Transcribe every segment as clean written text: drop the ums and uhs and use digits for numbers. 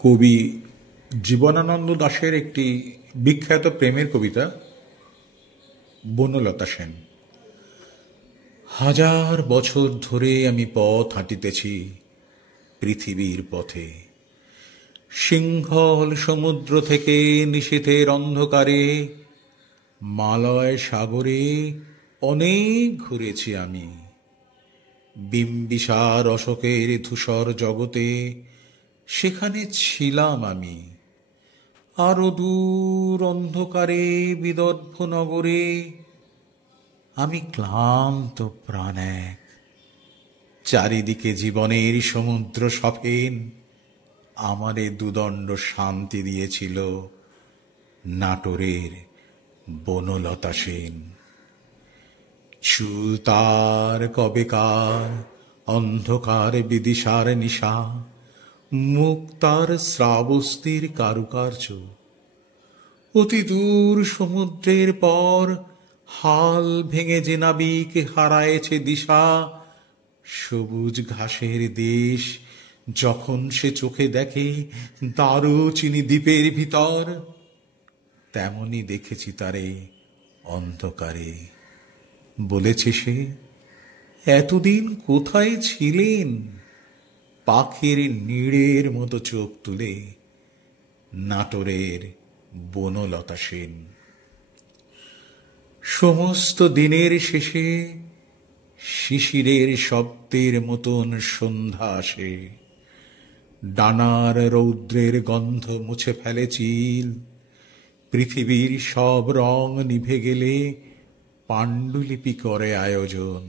কবি জীবনানন্দ দাশের একটি বিখ্যাত প্রেমের কবিতা বনলতা সেন। হাজার বছর ধরে আমি পথ হাঁটিতেছি পৃথিবীর পথে, সিংহল সমুদ্র থেকে নিশীথের অন্ধকারে মালয় সাগরে অনেক ঘুরেছি আমি। বিম্বিসার অশোকের ধূসর জগতে সেখানে ছিলাম আমি। আরো দূর অন্ধকারে বিদর্ভ নগরে আমি ক্লান্ত প্রাণ এক। চারিদিকে জীবনের সমুদ্র সফেন আমারে দুদণ্ড শান্তি দিয়েছিল নাটোরের বনলতা সেন। চুল তার কবেকার অন্ধকার বিদিশার নিশা, মুখ তার শ্রাবস্তির কারুকার্য। অতি দূর সমুদ্রের পর হাল ভেঙে যে নাবিক হারায়েছে দিশা, সবুজ ঘাসের দেশ যখন সে চোখে দেখে দারুচিনি দ্বীপের ভিতর, তেমনি দেখেছি তারে অন্ধকারে। বলেছে সে, এতদিন কোথায় ছিলেন? পাখির নীড়ের মতো চোখ তুলে নাটোরের বনলতা সেন। সমস্ত দিনের শেষে শিশিরের শব্দের মতন সন্ধ্যা আসে। ডানার রৌদ্রের গন্ধ মুছে ফেলে চিল। পৃথিবীর সব রং নিভে গেলে পাণ্ডুলিপি করে আয়োজন।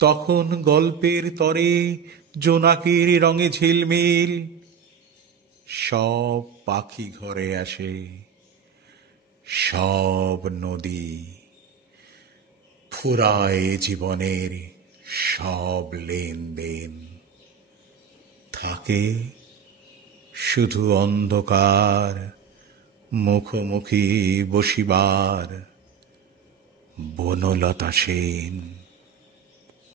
তখন গল্পের তরে জোনাকির রঙে ঝিলমিল সব পাখি ঘরে আসে, সব নদী ফুরায় জীবনের সব লেনদেন। থাকে শুধু অন্ধকার মুখোমুখি বসিবার বনলতা সেন।